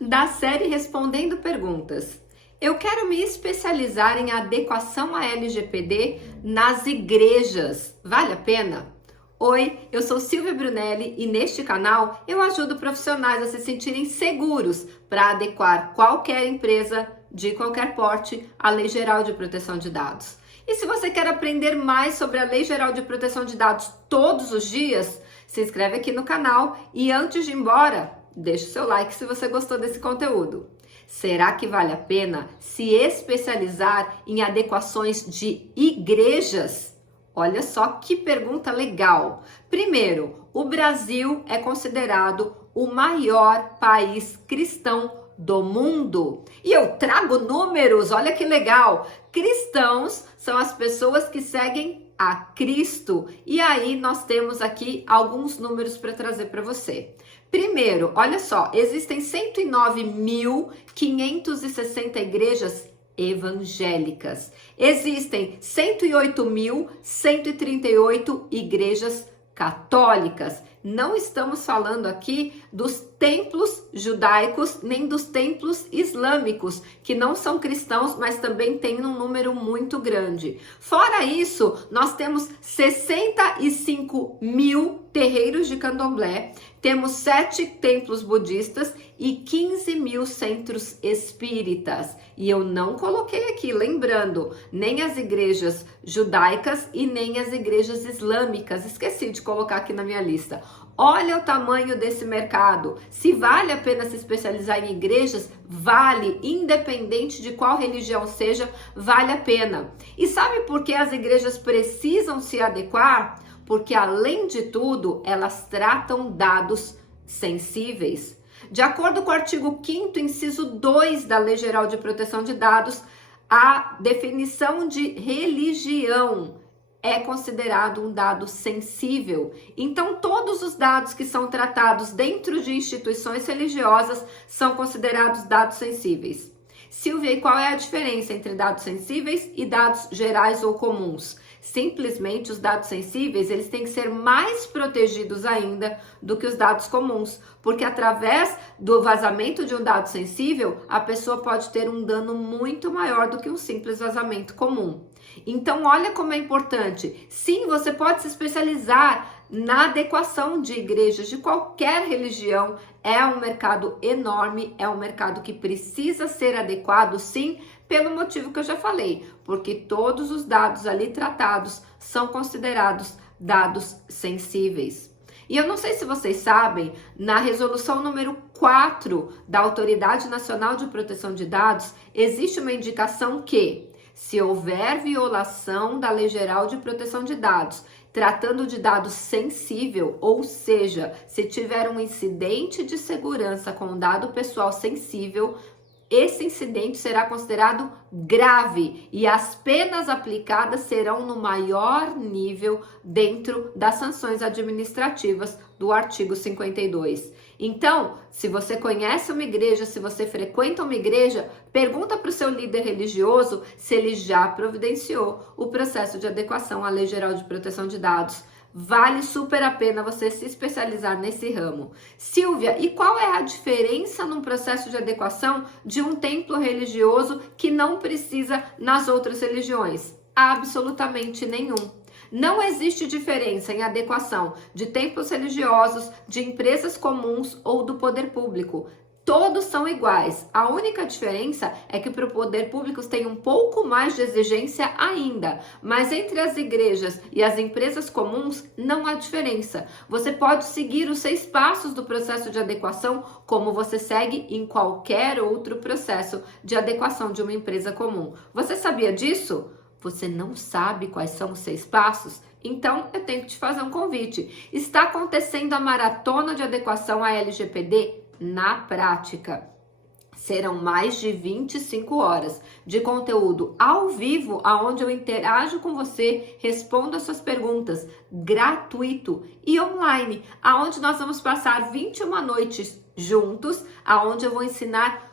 da série Respondendo Perguntas. Eu quero me especializar em adequação à LGPD nas igrejas. Vale a pena? Oi, eu sou Silvia Brunelli e neste canal eu ajudo profissionais a se sentirem seguros para adequar qualquer empresa de qualquer porte à Lei Geral de Proteção de Dados. E se você quer aprender mais sobre a Lei Geral de Proteção de Dados todos os dias, se inscreve aqui no canal e antes de ir embora, deixe o seu like se você gostou desse conteúdo. Será que vale a pena se especializar em adequações de igrejas? Olha só que pergunta legal. Primeiro, o Brasil é considerado o maior país cristão do mundo. E eu trago números, olha que legal. Cristãos são as pessoas que seguem a Cristo. E aí nós temos aqui alguns números para trazer para você. Primeiro, olha só, existem 109.560 igrejas evangélicas. Existem 108.138 igrejas católicas. Não estamos falando aqui dos templos judaicos nem dos templos islâmicos, que não são cristãos, mas também tem um número muito grande. Fora isso, nós temos 65 mil terreiros de candomblé, temos 7 templos budistas e 15 mil centros espíritas. E eu não coloquei aqui, lembrando, nem as igrejas judaicas e nem as igrejas islâmicas. Esqueci de colocar aqui na minha lista. Olha o tamanho desse mercado. Se vale a pena se especializar em igrejas, vale, independente de qual religião seja, vale a pena. E sabe por que as igrejas precisam se adequar? Porque, além de tudo, elas tratam dados sensíveis. De acordo com o artigo 5º, inciso 2 da Lei Geral de Proteção de Dados, a definição de religião é considerado um dado sensível. Então, todos os dados que são tratados dentro de instituições religiosas são considerados dados sensíveis. Silvia, e qual é a diferença entre dados sensíveis e dados gerais ou comuns? Simplesmente os dados sensíveis, eles têm que ser mais protegidos ainda do que os dados comuns, porque através do vazamento de um dado sensível, a pessoa pode ter um dano muito maior do que um simples vazamento comum. Então, olha como é importante. Sim, você pode se especializar na adequação de igrejas de qualquer religião. É um mercado enorme, é um mercado que precisa ser adequado, sim, pelo motivo que eu já falei, porque todos os dados ali tratados são considerados dados sensíveis. E eu não sei se vocês sabem, na resolução número 4 da Autoridade Nacional de Proteção de Dados, existe uma indicação que, se houver violação da Lei Geral de Proteção de Dados, tratando de dados sensível, ou seja, se tiver um incidente de segurança com dado pessoal sensível, esse incidente será considerado grave e as penas aplicadas serão no maior nível dentro das sanções administrativas do artigo 52. Então, se você conhece uma igreja, se você frequenta uma igreja, pergunta para o seu líder religioso se ele já providenciou o processo de adequação à Lei Geral de Proteção de Dados. Vale super a pena você se especializar nesse ramo. Silvia, e qual é a diferença num processo de adequação de um templo religioso que não precisa nas outras religiões? Absolutamente nenhum. Não existe diferença em adequação de templos religiosos, de empresas comuns ou do poder público. Todos são iguais. A única diferença é que para o poder público tem um pouco mais de exigência ainda. Mas entre as igrejas e as empresas comuns não há diferença. Você pode seguir os 6 passos do processo de adequação como você segue em qualquer outro processo de adequação de uma empresa comum. Você sabia disso? Você não sabe quais são os 6 passos? Então, eu tenho que te fazer um convite. Está acontecendo a maratona de adequação à LGPD na prática. Serão mais de 25 horas de conteúdo ao vivo, onde eu interajo com você, respondo as suas perguntas, gratuito e online, onde nós vamos passar 21 noites juntos, onde eu vou ensinar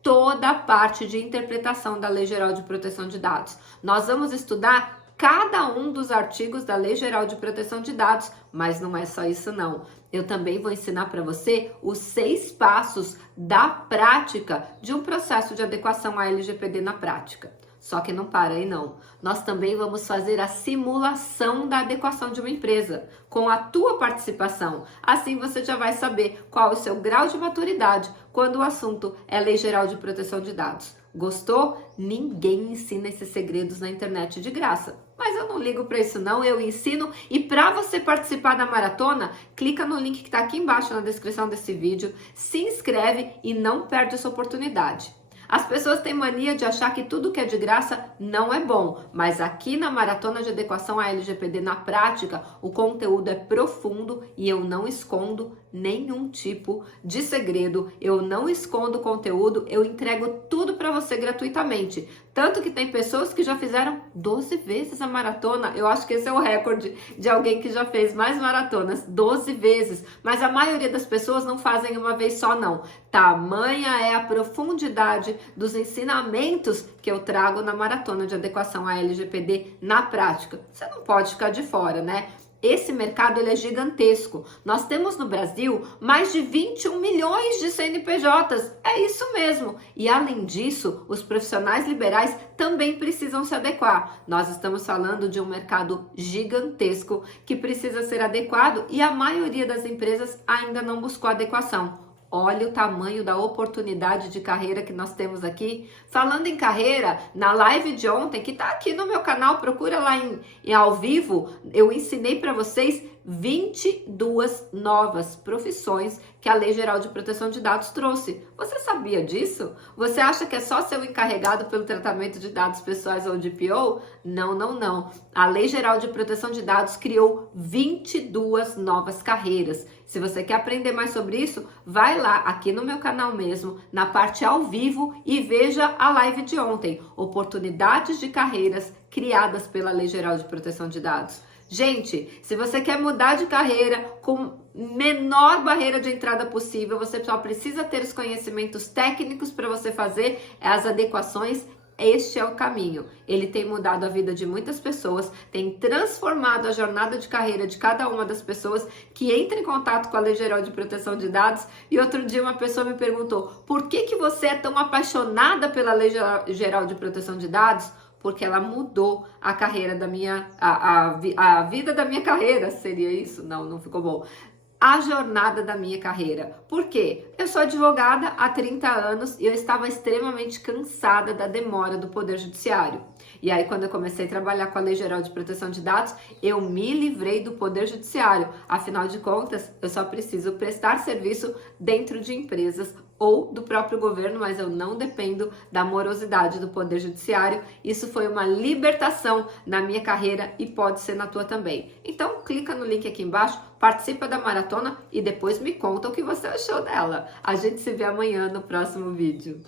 toda a parte de interpretação da Lei Geral de Proteção de Dados. Nós vamos estudar cada um dos artigos da Lei Geral de Proteção de Dados, mas não é só isso não. Eu também vou ensinar para você os 6 passos da prática de um processo de adequação à LGPD na prática. Só que não para aí não. Nós também vamos fazer a simulação da adequação de uma empresa, com a tua participação. Assim você já vai saber qual é o seu grau de maturidade quando o assunto é Lei Geral de Proteção de Dados. Gostou? Ninguém ensina esses segredos na internet de graça. Mas eu não ligo para isso não, eu ensino. E para você participar da maratona, clica no link que está aqui embaixo na descrição desse vídeo, se inscreve e não perde essa oportunidade. As pessoas têm mania de achar que tudo que é de graça não é bom, mas aqui na Maratona de Adequação à LGPD na prática, o conteúdo é profundo e eu não escondo nenhum tipo de segredo, eu não escondo conteúdo, eu entrego tudo para você gratuitamente. Tanto que tem pessoas que já fizeram 12 vezes a maratona, eu acho que esse é o recorde de alguém que já fez mais maratonas, 12 vezes, mas a maioria das pessoas não fazem uma vez só não. Tamanha é a profundidade dos ensinamentos que eu trago na Maratona de Adequação à LGPD na prática. Você não pode ficar de fora, né? Esse mercado ele é gigantesco. Nós temos no Brasil mais de 21 milhões de CNPJs. É isso mesmo. E além disso, os profissionais liberais também precisam se adequar. Nós estamos falando de um mercado gigantesco que precisa ser adequado e a maioria das empresas ainda não buscou adequação. Olha o tamanho da oportunidade de carreira que nós temos aqui. Falando em carreira, na live de ontem, que tá aqui no meu canal, procura lá em ao vivo, eu ensinei para vocês 22 novas profissões que a Lei Geral de Proteção de Dados trouxe. Você sabia disso? Você acha que é só ser o encarregado pelo tratamento de dados pessoais ou DPO? Não, não, não. A Lei Geral de Proteção de Dados criou 22 novas carreiras. Se você quer aprender mais sobre isso, vai lá aqui no meu canal mesmo, na parte ao vivo e veja a live de ontem. Oportunidades de carreiras criadas pela Lei Geral de Proteção de Dados. Gente, se você quer mudar de carreira com menor barreira de entrada possível, você só precisa ter os conhecimentos técnicos para você fazer as adequações. Este é o caminho. Ele tem mudado a vida de muitas pessoas, tem transformado a jornada de carreira de cada uma das pessoas que entra em contato com a Lei Geral de Proteção de Dados. E outro dia uma pessoa me perguntou, por que você é tão apaixonada pela Lei Geral de Proteção de Dados? Porque ela mudou a carreira da minha, a vida da minha carreira, seria isso? Não, não ficou bom. A jornada da minha carreira. Por quê? Eu sou advogada há 30 anos e eu estava extremamente cansada da demora do Poder Judiciário. E aí, quando eu comecei a trabalhar com a Lei Geral de Proteção de Dados, eu me livrei do Poder Judiciário. Afinal de contas, eu só preciso prestar serviço dentro de empresas ou do próprio governo, mas eu não dependo da morosidade do Poder Judiciário. Isso foi uma libertação na minha carreira e pode ser na tua também. Então, clica no link aqui embaixo, participa da maratona e depois me conta o que você achou dela. A gente se vê amanhã no próximo vídeo.